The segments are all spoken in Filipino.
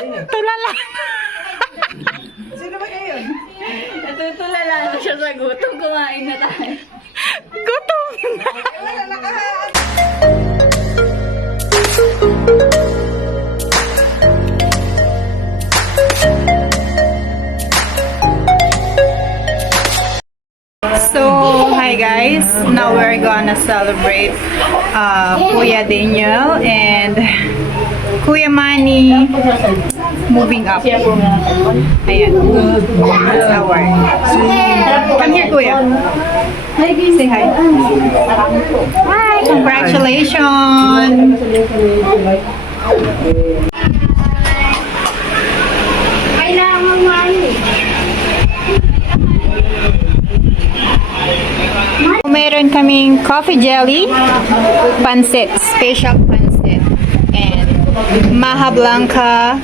Tulala. Sino ba kayo? Natutulala na siya sa gutom. Kumain na tayo. Gutom na. Wala nakahaan. So, hi guys. Now we're gonna celebrate Kuya Daniel and Kuya Manny moving up. Ayan. That's our. Come here, Kuya. Say hi. Hi. Congratulations. Kailangan mami. Meron kaming coffee jelly, pancit, special pancit, and maha blanca,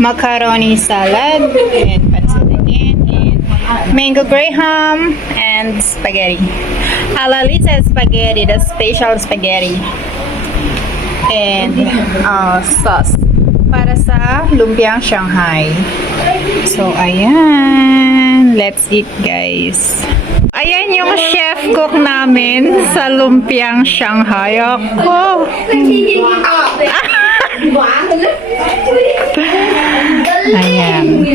macaroni salad, and pancit again, and mango graham, and spaghetti. Ala Lisa spaghetti, the special spaghetti, and sauce para sa lumpiang Shanghai. So, ayan. Let's eat, guys. Ayan yung chef cook namin sa lumpiang Shanghai. Ako. Ayan.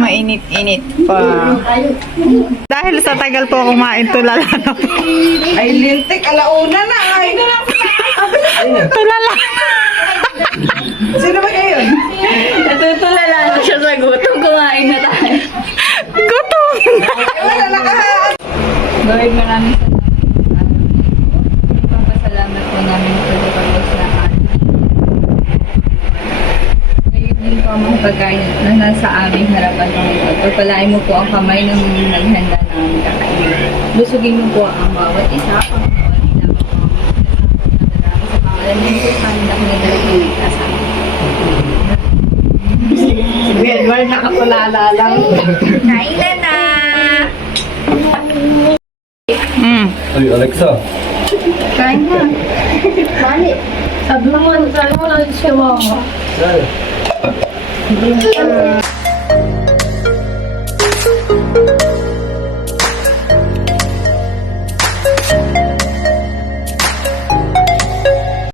Mainit-init pa. Dahil sa tagal po kumain, tulala na po. Ay, lintik. Alauna na. Ay, Tulala. sino ba kayo? Natutulala na siya sa gutom. Kumain na tayo. Gutom na. Wala nakahaan. Lord, maraming salamat. Papasalamat po namin sa pagpapagos na amin. Ngayon din po ang mga pagkain na nasa aming harapan ng Lord. Pagpalain mo po ang kamay ng naghanda ng kakainin. Lusugin mo po ang bawat isa. Ang bawat ilaw po ang sa pangalan ng Jesus, kami na kami kasama. Si Edward nakatulala lang. Kain na na! Ay, Alexa. Kain na. Mali. Sabi mo lang siya mo. Saan?